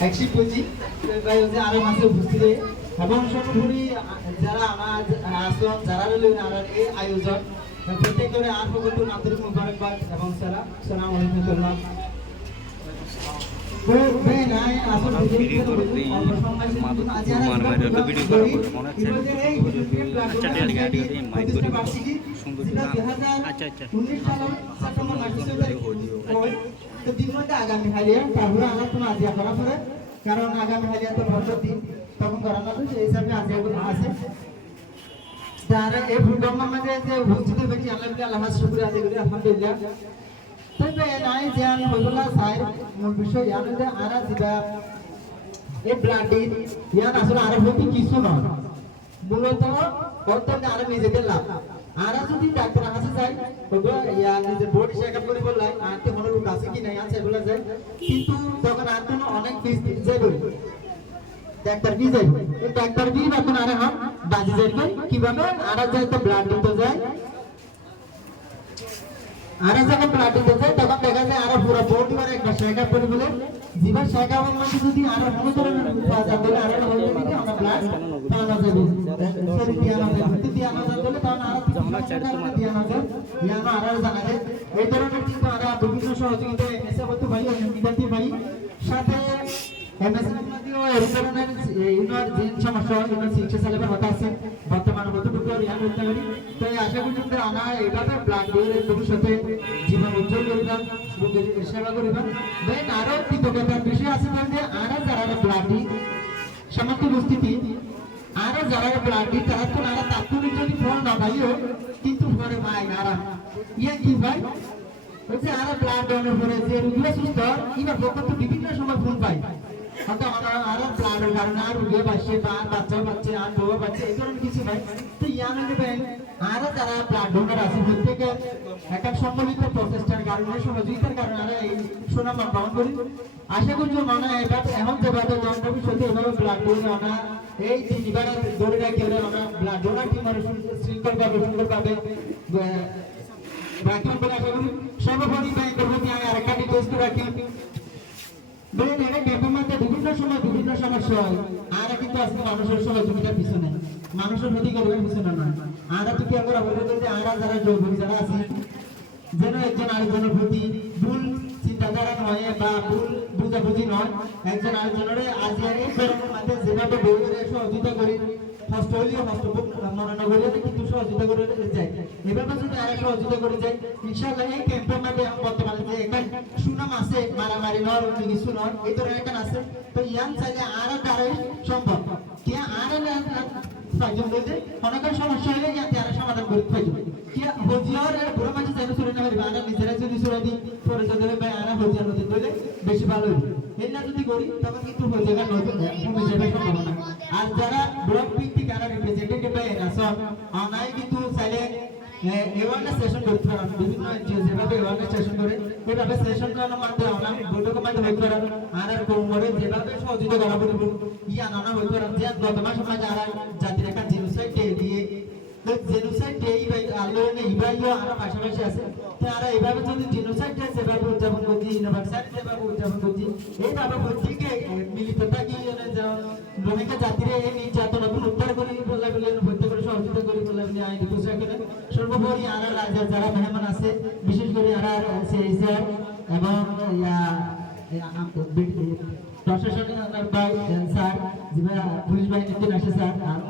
একশি পুঁজি ভাই হচ্ছে আরো মাসে উপস্থিত এবং সর্বোপরি যারা আমার আসন যারা রইলেন আর এই আয়োজন প্রত্যেকের আর প্রকল্প আন্তরিক মুবারকবাদ এবং সালাম আলাইকুম। আগামী হালিয়া তারপরে আমার কোনো আজিয়া করা পরে কারণ আগামী হালিয়া তো বছর দিন তখন করানো সেই হিসাবে আজিয়াগুলো আছে যারা এই প্রোগ্রামের মধ্যে যে উপস্থিত হয়েছে আল্লাহ শুকরিয়া আদায় করি আলহামদুলিল্লাহ। তবে নাই যে আমি বললাম স্যার মূল বিষয় জানেন যে আরা যেটা এই ব্লাডিন ইয়ান আসলে আরো হতে কিছু নয় মূলত অর্থে আরো নিজেদের লাভ আরা যদি ডাক্তার কাছে যায় তবে ইয়া নিজের বডি চেক আপ করে বললাই আনতে মনে রোগ আছে কি নাই আছে বলা যায় কিন্তু তখন আর কোনো অনেক ফিস যাবে ডাক্তার কি যাবে এই ডাক্তার কি এখন আরে হন বাজি যাবে কিভাবে আরা যায় তো ব্লাড দিতে যায় আরা যখন ব্লাড দিতে যায় তখন দেখা যায় আরা পুরো বডি মানে একটা চেক আপ করে বলে জীবন চেক আপের মধ্যে যদি আরা মনে করেন পাওয়া যাবে বলে আরা বলতে দিকে আমরা ব্লাড পাওয়া যাবে সরি দিয়া না যাবে যদি দিয়া না যাবে বলে তখন আরা দিয়া না যাবে ইয়া না আরা জানা যায় এই ধরনের কিন্তু আরা বিভিন্ন সহযোগিতা এসে বলতে ভাই নিবাতি ভাই সাথে এমএসএমদিও এই ধরনের ইউনার জিন সমস্যা ইউনার চিকিৎসা চালাবার কথা আছে বর্তমানে কতটুকু রিয়ান করতে পারি তাই আশা করি যে আনা এইভাবে ব্লাড দিয়ে ভবিষ্যতে জীবন উজ্জ্বল করিবা রোগীর সেবা করিবা দেন আরো কৃতজ্ঞতার বিষয় আছে যে আরা যারা ব্লাড দি সামর্থ্য উপস্থিতি আরা যারা ব্লাড দি তারা তো আরা তাৎক্ষণিক যদি ফল না পাইও কিন্তু পরে মাই আরাম ইয়ে কি ভাই বলছে আরা ব্লাড ডোনেট করে যে রোগীরা সুস্থ এবার পক্ষ বিভিন্ন সময় ফোন পাই হয়তো আরো ব্লাডের কারণে আর রোগী বাঁচছে বা বাচ্চা বাচ্চে আর বউ বাচ্চা এই ধরনের কিছু নাই তো ইয়ান দেবেন আরো যারা ব্লাড ডোনার আছে প্রত্যেকে একটা সম্মিলিত প্রচেষ্টার কারণে সহযোগিতার কারণে আমরা এই সুনাম বহন করি আশা করি যে মনে হয় এবার এখন যেভাবে ভবিষ্যতে এভাবে ব্লাড ডোনার আমরা এই তিনবার ধরে রাখি আমরা ব্লাড ডোনার টিম আর শৃঙ্খলভাবে সুন্দরভাবে রাখি বলে আশা করি সর্বোপরি ব্যাংকের প্রতি আমি আরেকটা রিকোয়েস্ট রাখি বলেন এটা ক্যাম্পের মধ্যে বিভিন্ন সময় বিভিন্ন সমস্যা হয় আর কিন্তু আজকে মানুষের সহযোগিতার পিছনে মানুষের অধিকারের পিছনে নয় আমরা তো কি আমরা বলবো যে আমরা যারা যৌবক যারা আছি যেন একজন আরেকজনের প্রতি ভুল চিন্তাধারা নয় বা ভুল বুঝাবুঝি নয় একজন আরেকজনের আজ এই ধরনের মধ্যে যেভাবে বউরে সহযোগিতা করি কষ্ট হলেও কষ্ট মনে না করি কিন্তু সহযোগিতা করে যায় এভাবে যদি আরো সহযোগিতা করে যায় ইনশাআল্লাহ এই ক্যাম্পের মধ্যে বর্তমানে যে একটা সুনাম আছে মারামারি নয় অন্য কিছু নয় এই ধরনের একটা আছে তো ইয়ান চাইলে আরো দ্বারাই সম্ভব কি আরো পাইজন বলতে অনেক সমস্যা হলে ইয়াতে আরো সমাধান করতে পাইজন কি হজিয়ার আর বুড়ো মাঝে যাই সুরে না পারবে আরা নিজেরা যদি সুরে দিই পরে যদি ভাই আরা হজিয়ার নদী বলে বেশি ভালো হবে এলা যদি করি তখন কিন্তু হজিয়ার নদী কমে যাবে সম্ভাবনা আর যারা ব্লক ভিত্তিক আর রিপ্রেজেন্টেটিভ ভাই সব অনাই কিন্তু চাইলে এওয়ারনেস সেশন করতে পারেন বিভিন্ন যেভাবে এওয়ারনেস সেশন করে এভাবে সেশন করার মাধ্যমে অনাম বৈঠকের মাধ্যমে হইতে পারেন আর কোমরে যেভাবে সহযোগিতা করা পড়বে ইয়া নানা হইতে পারেন যে বর্তমান সমাজে আর জাতির একটা জেনোসাইড দিয়ে জেনোসাইড এই ভাই আল্লাহ ইব্রাহিম আর পাশাপাশি আছে তারা এইভাবে যদি জেনোসাইড যেভাবে উদযাপন করছি ইউনিভার্সাল যেভাবে উদযাপন করছি এইভাবে প্রত্যেকে মিলিত থাকি রোহিঙ্গা জাতির এই নির্যাতন উদ্ধার করি বলে বলে প্রত্যেকের সহযোগিতা করি বলে বলে আই রিকোয়েস্ট রাখেন সর্বোপরি আর রাজ্যের যারা মেহমান আছে বিশেষ করে আর স্যার এবং প্রশাসনের ভাই স্যার যেভাবে পুলিশ বাহিনীর থেকে আসে স্যার আর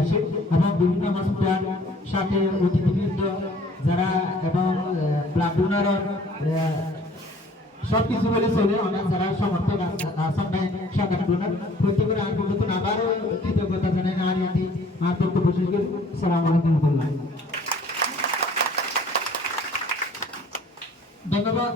আসে এবং বিভিন্ন হসপিটাল সাথে অতিথিবৃন্দ যারা এবং ব্লাড ডোনার সবকিছু বলে চলে অনেক যারা সমর্থক আসামে সাধারণ ডোনার প্রত্যেকের আর নতুন আবারও কৃতজ্ঞতা জানাই আর ইয়াদি আর বক্তব্য শেষ করি সালাম আলাইকুম ধন্যবাদ।